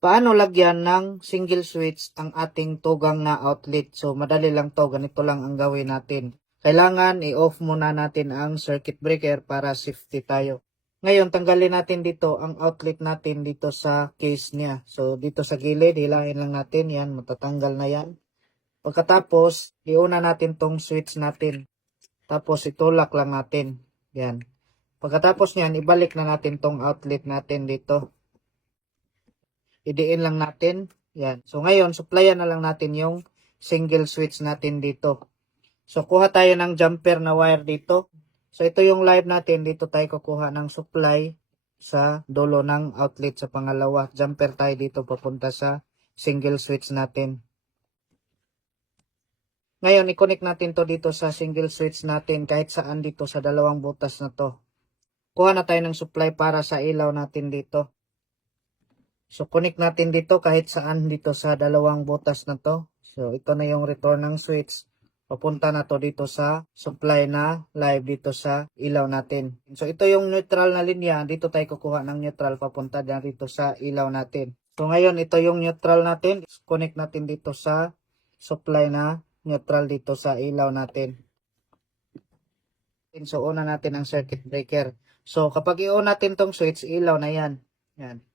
Paano lagyan ng single switch ang ating tugang na outlet? So, madali lang to. Ganito lang ang gawin natin. Kailangan i-off muna natin ang circuit breaker para safety tayo. Ngayon, tanggalin natin dito ang outlet natin dito sa case niya. So, dito sa gilid, hilahin lang natin. Yan, matatanggal na yan. Pagkatapos, iuna natin tong switch natin. Tapos, itulak lang natin. Yan. Pagkatapos niyan, ibalik na natin tong outlet natin dito. Idiin lang natin. Yan. So, ngayon, supplyan na lang natin yung single switch natin dito. So, kuha tayo ng jumper na wire dito. So, ito yung live natin. Dito tayo kukuha ng supply sa dulo ng outlet sa pangalawa. Jumper tayo dito papunta sa single switch natin. Ngayon, i-connect natin to dito sa single switch natin kahit saan dito sa dalawang butas na to. Kuha na tayo ng supply para sa ilaw natin dito. So, connect natin dito kahit saan dito sa dalawang butas na to. So, ito na yung return ng switch. Papunta na to dito sa supply na live dito sa ilaw natin. So, ito yung neutral na linya. Dito tayo kukuha ng neutral papunta na dito sa ilaw natin. So, ngayon, ito yung neutral natin. Connect natin dito sa supply na neutral dito sa ilaw natin. So, una natin ang circuit breaker. So, kapag i-on natin tong switch, ilaw na yan. Yan.